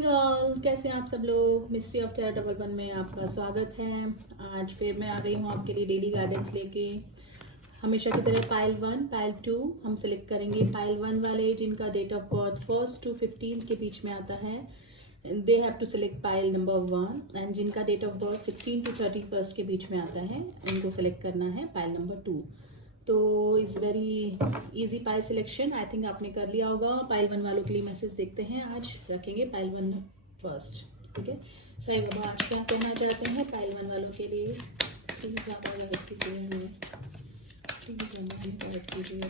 Morning all, कैसे हैं आप सब लोग। Mystery of terror double one में आपका स्वागत है। आज फिर मैं आ गई हूँ आपके लिए डेली गाइडेंस लेके। हमेशा की तरह पाइल 1 पाइल 2 हम सिलेक्ट करेंगे। पाइल 1 वाले जिनका डेट ऑफ बर्थ 1 to 15 के बीच में आता है, they have to select pile number 1। And जिनका डेट ऑफ बर्थ 16 to 31 के बीच में आता है, उनको सिलेक्ट करना है पाइल नंबर 2। तो is very easy pile selection, I think आपने कर लिया होगा। पाइल 1 वालों के लिए मैसेज देखते हैं। आज रखेंगे पाइल 1 फर्स्ट, ठीक है। साईं बाबा आज क्या कहना चाहते हैं पाइल 1 वालों के लिए। प्लीज़ आप गाइड कीजिए हमें, प्लीज़ हमें गाइड कीजिए।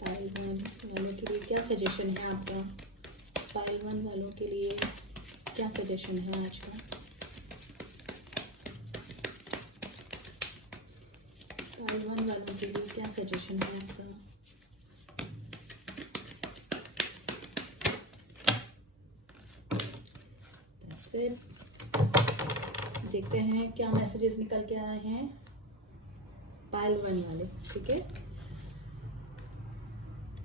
पाइल 1 वालों के लिए क्या सजेशन है आपका। पाइल 1 वालों के लिए क्या सजेशन है आज का। पाइल 1 वालों के लिए क्या सजेशन है आपका। That's it. देखते हैं क्या मैसेजेस निकल के आए हैं पाइल 1 वाले, ठीक है।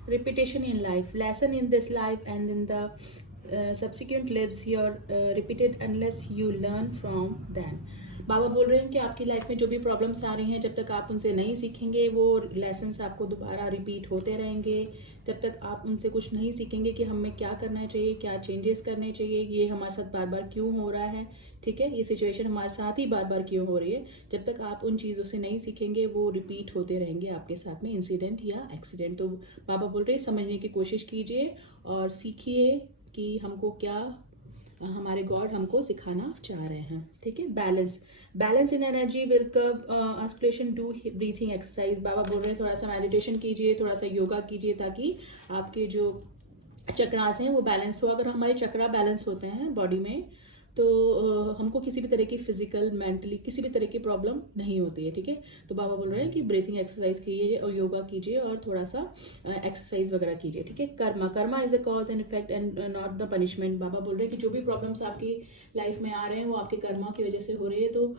Repetition in life, lesson in this life and in the subsequent lives here repeated unless you learn from them. बाबा बोल रहे हैं कि आपकी लाइफ में जो भी प्रॉब्लम्स आ रही हैं, जब तक आप उनसे नहीं सीखेंगे, वो लेसन्स आपको दोबारा रिपीट होते रहेंगे। जब तक आप उनसे कुछ नहीं सीखेंगे कि हमें क्या करना चाहिए, क्या चेंजेस करने चाहिए, ये हमारे साथ बार बार क्यों हो रहा है, ठीक है, ये सिचुएशन हमारे साथ ही बार बार क्यों हो रही है, जब तक आप उन चीज़ों से नहीं सीखेंगे वो रिपीट होते रहेंगे आपके साथ में, इंसिडेंट या एक्सीडेंट। तो बाबा बोल रहे हैं समझने की कोशिश कीजिए और सीखिए कि हमको क्या हमारे गॉड हमको सिखाना चाह रहे हैं, ठीक है। बैलेंस इन एनर्जी विल कब ऑस्किलेशन, डू ब्रीथिंग एक्सरसाइज। बाबा बोल रहे हैं थोड़ा सा मेडिटेशन कीजिए, थोड़ा सा योगा कीजिए, ताकि आपके जो चक्रास हैं वो बैलेंस हो। अगर हमारे चक्रा बैलेंस होते हैं बॉडी में, तो हमको किसी भी तरह की फिजिकल मेंटली किसी भी तरह की प्रॉब्लम नहीं होती है, ठीक है। तो बाबा बोल रहे हैं कि ब्रीथिंग एक्सरसाइज कीजिए और योगा कीजिए और थोड़ा सा एक्सरसाइज वगैरह कीजिए, ठीक है। Karma is a cause and effect and not the punishment. बाबा बोल रहे हैं कि जो भी प्रॉब्लम्स आपकी लाइफ में आ रहे हैं वो आपके कर्मा की वजह से हो रही है। तो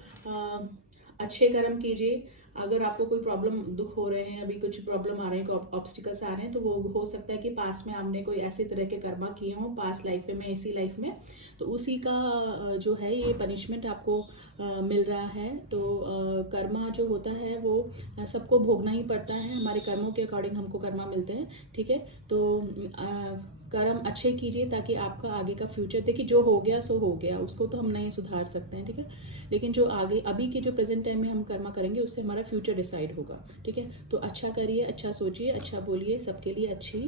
अच्छे कर्म कीजिए। अगर आपको कोई प्रॉब्लम दुख हो रहे हैं, अभी कुछ प्रॉब्लम आ रहे हैं, ऑब्स्टिकल्स आ रहे हैं, तो वो हो सकता है कि पास में आपने कोई ऐसे तरह के कर्मा किए हों पास लाइफ में, इसी लाइफ में, तो उसी का जो है ये पनिशमेंट आपको मिल रहा है। तो कर्मा जो होता है वो सबको भोगना ही पड़ता है, हमारे कर्मों के अकॉर्डिंग हमको कर्मा मिलते हैं, ठीक है। तो कर्म अच्छे कीजिए ताकि आपका आगे का फ्यूचर, देखिए जो हो गया सो हो गया, उसको तो हम नहीं सुधार सकते हैं, ठीक है। लेकिन जो आगे अभी के जो प्रेजेंट टाइम में हम कर्मा करेंगे उससे हमारा फ्यूचर डिसाइड होगा, ठीक है। तो अच्छा करिए, अच्छा सोचिए, अच्छा बोलिए, सबके लिए अच्छी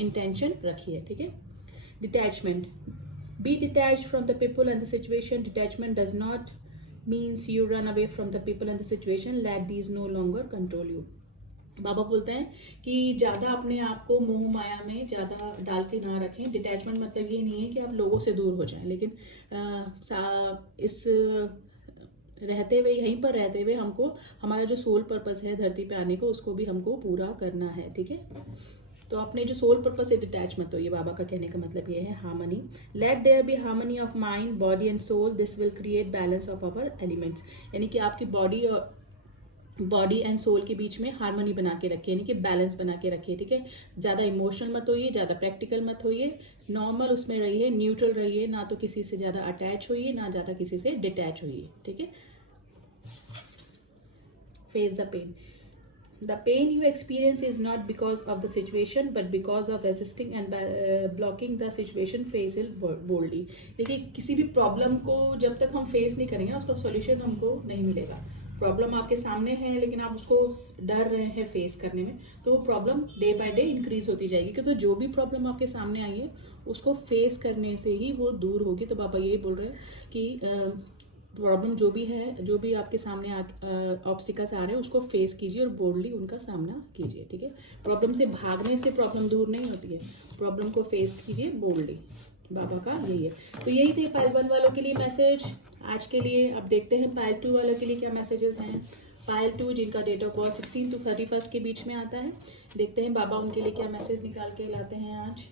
इंटेंशन रखिए, ठीक है। Detachment, be detached from the people and the situation. Detachment does not means you run away from the people and the situation, let these no longer control you. बाबा बोलते हैं कि ज़्यादा अपने आप को मोह माया में ज़्यादा डाल के ना रखें। डिटैचमेंट मतलब ये नहीं है कि आप लोगों से दूर हो जाएं, लेकिन इस रहते हुए, यहीं पर रहते हुए हमको हमारा जो सोल पर्पस है धरती पे आने को, उसको भी हमको पूरा करना है, ठीक है। तो अपने जो सोल पर्पस से डिटैच मत हो, ये बाबा का कहने का मतलब ये है। Harmony, let there be harmony of mind, body and soul, this will create balance of our elements. यानी कि आपकी बॉडी एंड सोल के बीच में हार्मनी बना के रखिए, यानी कि बैलेंस बना के रखिए, ठीक है। ज़्यादा इमोशनल मत होइए, ज़्यादा प्रैक्टिकल मत होइए, नॉर्मल उसमें रहिए, न्यूट्रल रहिए, ना तो किसी से ज़्यादा अटैच होइए, ना ज़्यादा किसी से डिटैच होइए, ठीक है। Face the pain, the pain you experience is not because of the situation but because of resisting and blocking the situation, face it boldly। देखिए किसी भी प्रॉब्लम को जब तक हम फेस नहीं करेंगे ना, उसका सॉल्यूशन हमको नहीं मिलेगा। प्रॉब्लम आपके सामने है लेकिन आप उसको डर रहे हैं फेस करने में, तो वो problem day by day increase होती जाएगी। क्योंकि तो जो भी प्रॉब्लम आपके सामने आई है उसको फेस करने से ही वो दूर होगी। तो बाबा यही बोल रहे हैं कि प्रॉब्लम जो भी है, जो भी आपके सामने ऑब्स्टिकल्स आ रहे हैं, उसको फेस कीजिए और बोल्डली उनका सामना कीजिए, ठीक है। प्रॉब्लम से भागने से प्रॉब्लम दूर नहीं होती है, प्रॉब्लम को फेस कीजिए बोल्डली, बाबा का यही है। तो यही थे पाइल 1 वालों के लिए मैसेज आज के लिए। अब देखते हैं पाइल 2 वालों के लिए क्या मैसेजेस हैं। पाइल 2 जिनका डेट ऑफ बर्थ 16 to 31 के बीच में आता है, देखते हैं बाबा उनके लिए क्या मैसेज निकाल के लाते हैं आज।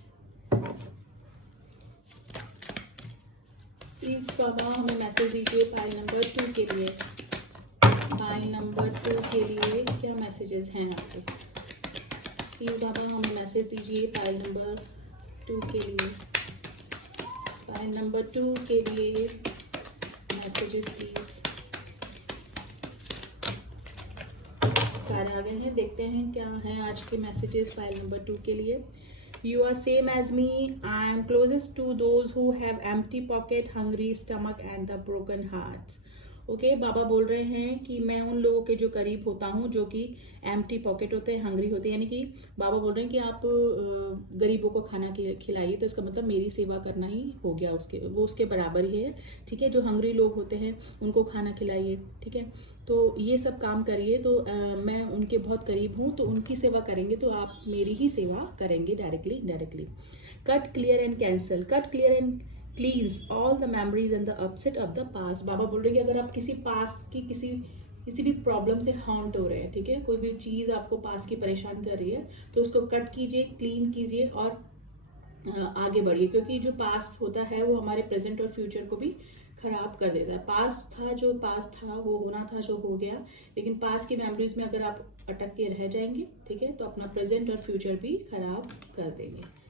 प्लीज बाबा हमें मैसेज दीजिए पाइल नंबर 2 के लिए। पाइल नंबर 2 के लिए क्या मैसेजेस हैं आपके। प्लीज बाबा हमें मैसेज दीजिए पाइल नंबर 2 के लिए, फाइल नंबर 2 के लिए मैसेजेस प्लीज। कार्ड आ गए हैं, देखते हैं क्या है आज के मैसेजेस फाइल नंबर 2 के लिए। You are same as me. I am closest to those who have empty pocket, hungry stomach and the broken hearts. Okay बाबा बोल रहे हैं कि मैं उन लोगों के जो करीब होता हूँ जो कि एम्प्टी पॉकेट होते हैं, हंग्री होते हैं, यानी कि बाबा बोल रहे हैं कि आप गरीबों को खाना खिलाइए, तो इसका मतलब मेरी सेवा करना ही हो गया, वो उसके बराबर ही है। ठीक है, जो हंग्री लोग होते हैं उनको खाना खिलाइए। ठीक है, तो ये सब काम करिए। तो मैं उनके बहुत करीब हूँ, तो उनकी सेवा करेंगे तो आप मेरी ही सेवा करेंगे directly indirectly. Cut clear and cancel, cut clear and cleanse all the memories and the upset of the past. बाबा बोल रहे हैं कि अगर आप किसी पास्ट की किसी भी प्रॉब्लम से हॉन्ट हो रहे हैं, ठीक है, कोई भी चीज़ आपको पास्ट की परेशान कर रही है, तो उसको कट कीजिए, क्लीन कीजिए और आगे बढ़िए, क्योंकि जो पास्ट होता है वो हमारे प्रेजेंट और फ्यूचर को भी खराब कर देता है। पास्ट था वो होना था जो हो गया, लेकिन पास्ट की मेमोरीज में अगर आप अटक के रह जाएंगे, ठीक है, तो अपना प्रेजेंट और फ्यूचर भी खराब कर देंगे।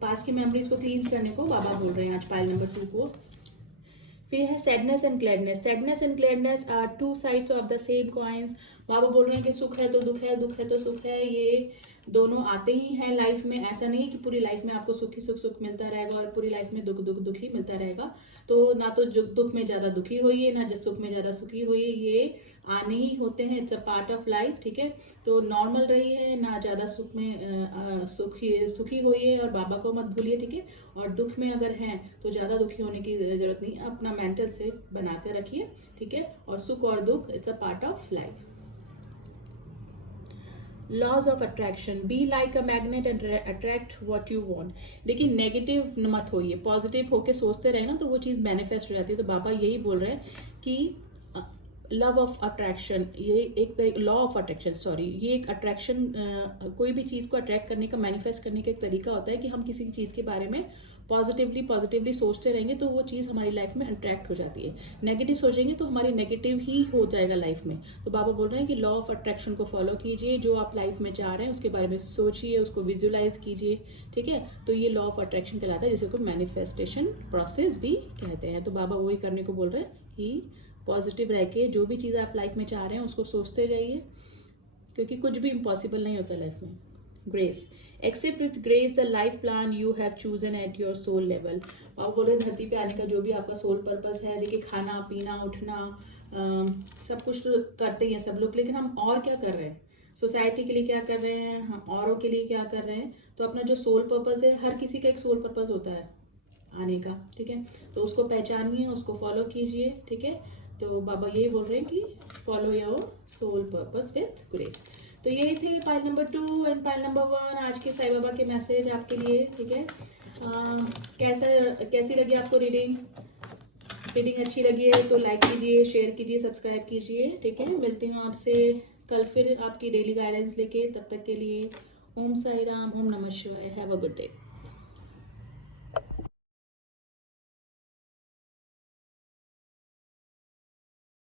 पास्ट की मेमोरीज को क्लीन करने को बाबा बोल रहे हैं आज पाइल नंबर 2 को। फिर है sadness and gladness. Sadness and gladness are two sides of the same coins. बाबा बोल रहे हैं कि सुख है तो दुख है, दुख है तो सुख है, ये दोनों आते ही हैं लाइफ में। ऐसा नहीं कि पूरी लाइफ में आपको सुख ही सुख मिलता रहेगा और पूरी लाइफ में दुख ही मिलता रहेगा। तो ना तो दुख में ज्यादा दुखी होइए, ना सुख में ज्यादा सुखी होइए, ये आने ही होते हैं, it's a part of life. ठीक है, तो नॉर्मल रहिए, ना ज्यादा सुख में सुखी होइए और बाबा को मत भूलिए। ठीक है, और दुख में अगर हैं तो ज्यादा दुखी होने की जरूरत नहीं, अपना मेंटल सेट बना कर रखिए। ठीक है, और सुख और दुख it's a part of life. Laws of attraction, be like a magnet and attract what you want. देखिए नेगेटिव मत होइए, पॉजिटिव होके सोचते रहे ना तो वो चीज़ मैनिफेस्ट हो जाती है। तो बाबा यही बोल रहे हैं कि लव ऑफ अट्रैक्शन, ये एक लॉ ऑफ अट्रैक्शन, सॉरी, ये एक अट्रैक्शन, कोई भी चीज़ को अट्रैक्ट करने का, मैनिफेस्ट करने का एक तरीका होता है कि हम किसी चीज़ के बारे में पॉजिटिवली सोचते रहेंगे तो वो चीज़ हमारी लाइफ में अट्रैक्ट हो जाती है। नेगेटिव सोचेंगे तो हमारी नेगेटिव ही हो जाएगा लाइफ में। तो बाबा बोल रहे हैं कि लॉ ऑफ अट्रैक्शन को फॉलो कीजिए, जो आप लाइफ में चाह रहे हैं उसके बारे में सोचिए, उसको विजुलाइज कीजिए। ठीक है, तो ये लॉ ऑफ अट्रैक्शन कहलाता है, जिसे को मैनिफेस्टेशन प्रोसेस भी कहते हैं। तो बाबा वही करने को बोल रहे हैं कि पॉजिटिव रह के जो भी चीज़ आप लाइफ में चाह रहे हैं उसको सोचते जाइए, क्योंकि कुछ भी इम्पॉसिबल नहीं होता लाइफ में। Grace, accept with grace the life plan you have chosen at your soul level. आप बोल रहे हैं धरती पे आने का जो भी आपका सोल पर्पस है, देखिए खाना पीना उठना सब कुछ तो करते ही हैं सब लोग, लेकिन हम और क्या कर रहे हैं, सोसाइटी के लिए क्या कर रहे हैं, हम औरों के लिए क्या कर रहे हैं। तो अपना जो सोल पर्पस है, हर किसी का एक सोल पर्पस होता है आने का। ठीक है, तो उसको पहचानिए, उसको फॉलो कीजिए। ठीक है, तो बाबा यही बोल रहे हैं कि follow your soul purpose with grace. तो यही थे pile number 2 and pile number 1 आज के साईं बाबा के मैसेज आपके लिए। ठीक है, कैसी लगी आपको रीडिंग अच्छी लगी है तो लाइक कीजिए, शेयर कीजिए, सब्सक्राइब कीजिए। ठीक है, मिलती हूँ आपसे कल फिर आपकी डेली गाइडेंस लेके। तब तक के लिए ओम साई राम, ओम नमः शिवाय, हैव अ गुड डे।